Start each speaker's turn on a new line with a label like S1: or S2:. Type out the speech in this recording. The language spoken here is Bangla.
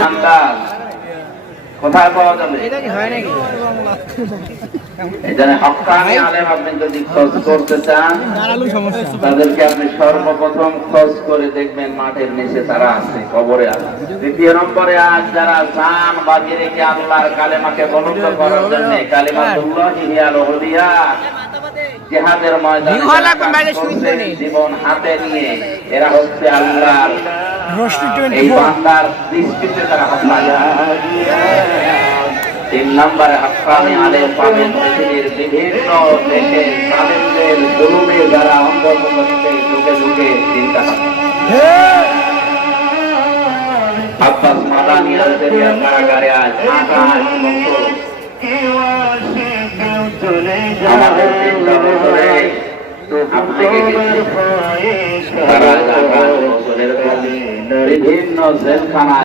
S1: সন্তান কোথায় পাওয়া যাবে? জন্য হকানি আলেম আপনি যদি খোঁজ করতে চান তাদেরকে আপনি সর্বপ্রথম খোঁজ করে দেখবেন মাঠের নিচে তারা আছে কবরে আছে। দ্বিতীয় নম্বরে আজ যারা জান বাজি রেখে আল্লাহর কালেমাকে বলন্দ করার জন্য হিয়াল হলিয়া জিহাদের ময়দানে। জীবন হাতে নিয়ে এরা হচ্ছে আল্লাহর
S2: রশ্মি
S1: এই বান্দার দৃষ্টিতে তারা তিন নম্বরে হাক্কানি আলেম পাবেন পৃথিবীর বিভিন্ন দেশে তাদেরদের জুলুমে যারা অন্ধপ্রদেশে ঢুকে ঢুকে চিন্তা করে। আব্বাস মাদানি আলজেরিয়ার কারাগারে আজ আকাশ আমাদের চিন্তা বছরে আপনি তারা আকাশ বছরের বিভিন্ন জেলখানা